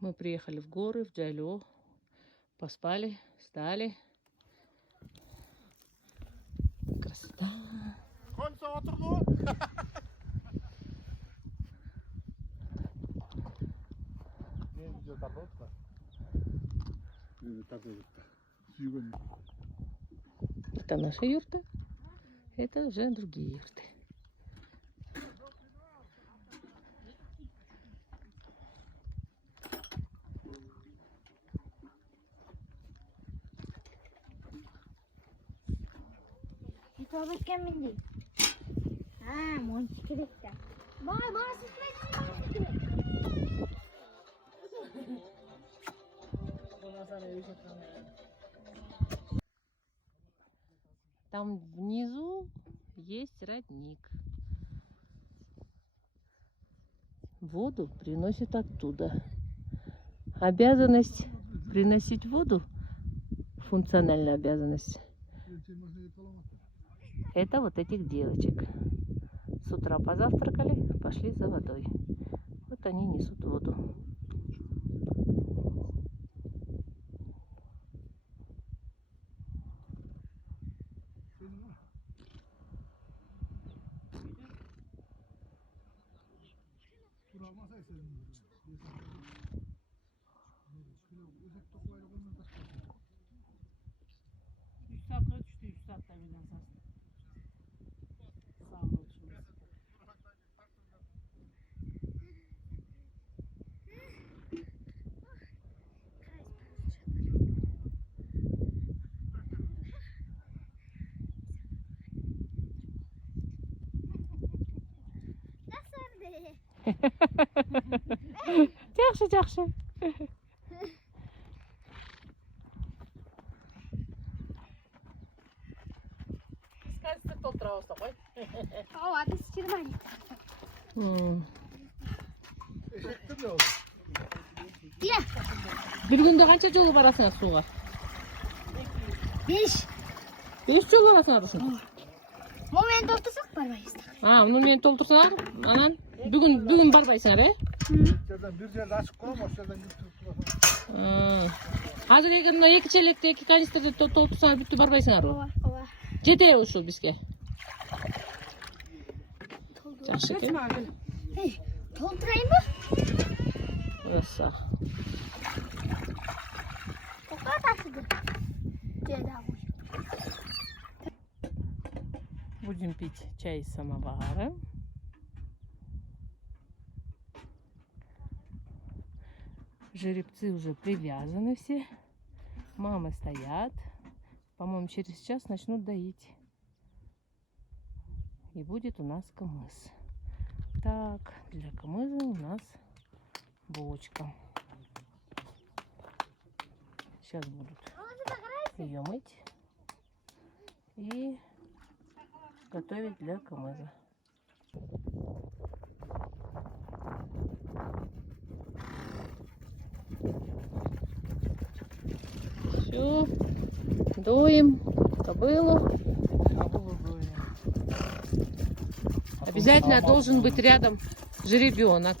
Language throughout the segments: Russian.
Мы приехали в горы, в Джайлю, поспали, встали. Красота. Это наша юрта, это уже другие юрты. Это вот камень. Мончики летят. Там внизу есть родник. Воду приносят оттуда. Обязанность приносить воду, функциональная обязанность, это вот этих девочек. С утра позавтракали, пошли за водой. Вот они несут воду. Жақсы, жақсы. Скажется, толтыра болса ғой. Ооба, біз Германия. Bir günde qancha жолу барасың суға? 5. 5 жолу барасың арысың? Момент толтырсақ барбайбыз. Мұны мен толтырсақ, анан бүгін барбайсыңар, е? Bir жерде ашып қоймын, осы жерден жүріп Азыр егер мына 2 челекте 2 канистрде толтырсаңар бүттү барбайсыңар. Ооба. Жетеби ушу бизге? Жакшы экен. Толтырайынбы? Раса. Тоқтат ашыды. Будем пить чай из самовара. Жеребцы уже привязаны все. Мамы стоят. По-моему, через час начнут доить. И будет у нас камыз. Так, для камыза у нас бочка. Сейчас будут ее мыть и готовить для камыза. Все, доим кобылу. Обязательно должен быть рядом жеребенок.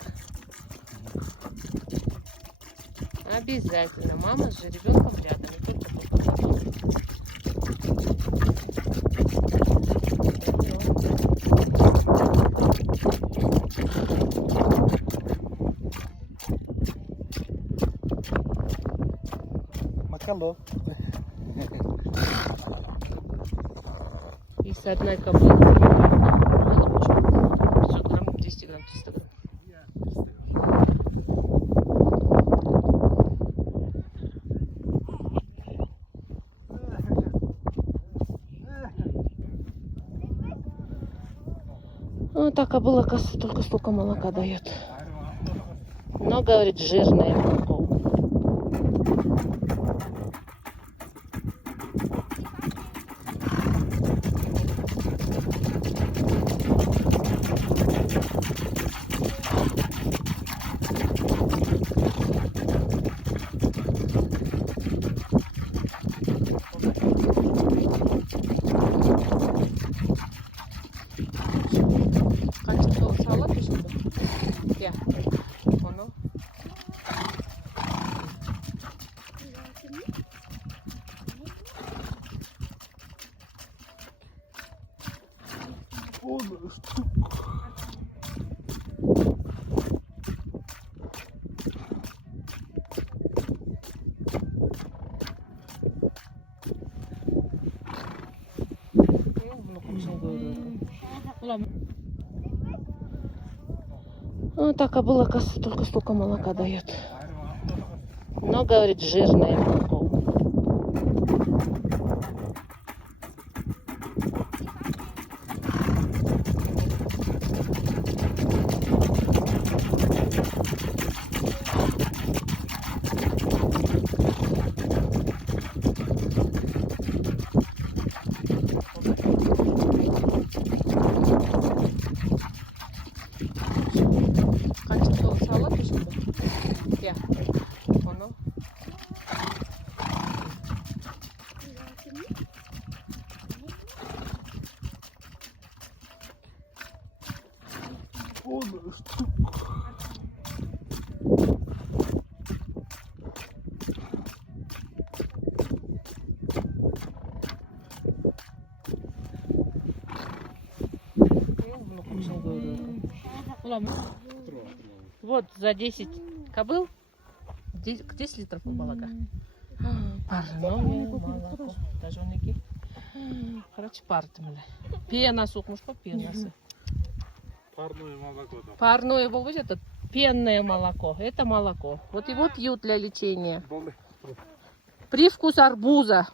Обязательно. Мама с жеребенком рядом. Макало. И с одной кобылы 500 грамм, 200 грамм, 300 грамм. Вот так кобыла, оказывается, только столько молока дает. Но, говорит, жирное молоко. Қанша жол салады ішінде? Иә. Оны Вот так, а была коса, только столько молока дает. Но, говорит, жирное молоко. Качество салата şimdi. Ya. Onu. Вот за 10 кобыл 10 литров молока. Парное молоко. Даже он iki. Короче, партымлы. Пена сокмуш по пенасы. Парное молоко там. Парное, вот это пенное молоко. Это молоко. Вот его пьют для лечения. Привкус арбуза.